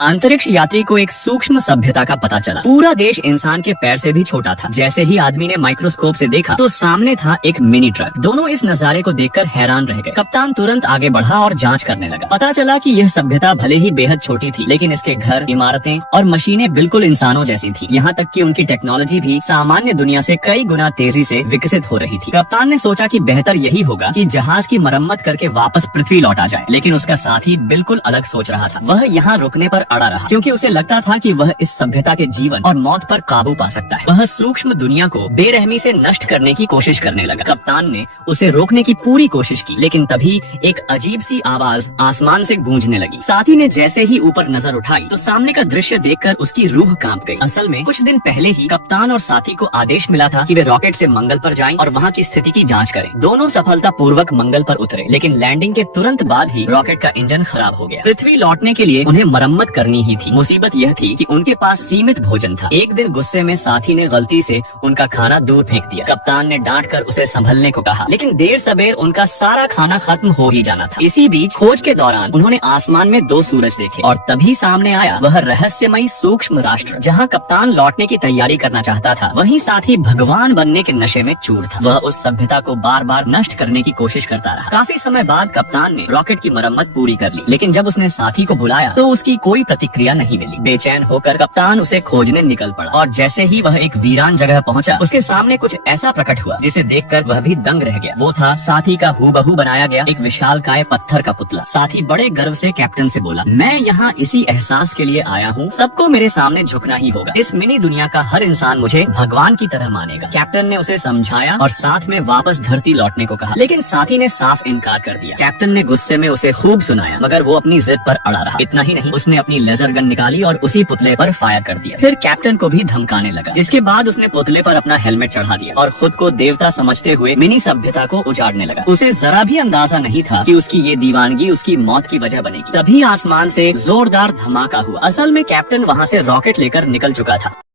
अंतरिक्ष यात्री को एक सूक्ष्म सभ्यता का पता चला। पूरा देश इंसान के पैर से भी छोटा था। जैसे ही आदमी ने माइक्रोस्कोप से देखा तो सामने था एक मिनी ट्रक। दोनों इस नजारे को देखकर हैरान रह गए। कप्तान तुरंत आगे बढ़ा और जांच करने लगा। पता चला कि यह सभ्यता भले ही बेहद छोटी थी, लेकिन इसके घर, इमारतें और मशीनें बिल्कुल इंसानों जैसी थी। यहाँ तक कि उनकी टेक्नोलॉजी भी सामान्य दुनिया से कई गुना तेजी से विकसित हो रही थी। कप्तान ने सोचा कि बेहतर यही होगा कि जहाज की मरम्मत करके वापस पृथ्वी लौटा जाए, लेकिन उसका साथी बिल्कुल अलग सोच रहा था। वह यहाँ रुकने पर अड़ा रहा, क्योंकि उसे लगता था कि वह इस सभ्यता के जीवन और मौत पर काबू पा सकता है। वह सूक्ष्म दुनिया को बेरहमी से नष्ट करने की कोशिश करने लगा। कप्तान ने उसे रोकने की पूरी कोशिश की, लेकिन तभी एक अजीब सी आवाज आसमान से गूंजने लगी। साथी ने जैसे ही ऊपर नजर उठाई तो सामने का दृश्य देखकर उसकी रूह कांप गई। असल में कुछ दिन पहले ही कप्तान और साथी को आदेश मिला था कि वे रॉकेट से मंगल पर जाएं और वहां की स्थिति की जांच करें। दोनों सफलतापूर्वक मंगल पर उतरे, लेकिन लैंडिंग के तुरंत बाद ही रॉकेट का इंजन खराब हो गया। पृथ्वी लौटने के लिए उन्हें मरम्मत करनी ही थी। मुसीबत यह थी कि उनके पास सीमित भोजन था। एक दिन गुस्से में साथी ने गलती से उनका खाना दूर फेंक दिया। कप्तान ने डांट कर उसे संभलने को कहा, लेकिन देर सबेर उनका सारा खाना खत्म हो ही जाना था। इसी बीच खोज के दौरान उन्होंने आसमान में 2 सूरज देखे और तभी सामने आया वह रहस्यमयी सूक्ष्म राष्ट्र। जहाँ कप्तान लौटने की तैयारी करना चाहता था, वहीं साथी भगवान बनने के नशे में चूर था। वह उस सभ्यता को बार बार नष्ट करने की कोशिश करता रहा। काफी समय बाद कप्तान ने रॉकेट की मरम्मत पूरी कर ली, लेकिन जब उसने साथी को बुलाया तो उसकी कोई प्रतिक्रिया नहीं मिली। बेचैन होकर कप्तान उसे खोजने निकल पड़ा और जैसे ही वह एक वीरान जगह पहुंचा, उसके सामने कुछ ऐसा प्रकट हुआ जिसे देखकर वह भी दंग रह गया। वो था साथी का हूबहू बनाया गया एक विशालकाय पत्थर का पुतला। साथी बड़े गर्व से कैप्टन से बोला, मैं यहाँ इसी एहसास के लिए आया हूँ, सबको मेरे सामने झुकना ही होगा। इस मिनी दुनिया का हर इंसान मुझे भगवान की तरह मानेगा। कैप्टन ने उसे समझाया और साथ में वापस धरती लौटने को कहा, लेकिन साथी ने साफ इनकार कर दिया। कैप्टन ने गुस्से में उसे खूब सुनाया, मगर वो अपनी जिद पर अड़ा रहा। इतना ही नहीं, उसने अपनी लेजर गन निकाली और उसी पुतले पर फायर कर दिया। फिर कैप्टन को भी धमकाने लगा। इसके बाद उसने पुतले पर अपना हेलमेट चढ़ा दिया और खुद को देवता समझते हुए मिनी सभ्यता को उजाड़ने लगा। उसे जरा भी अंदाजा नहीं था कि उसकी ये दीवानगी उसकी मौत की वजह बनेगी। तभी आसमान से जोरदार धमाका हुआ। असल में कैप्टन वहाँ से रॉकेट लेकर निकल चुका था।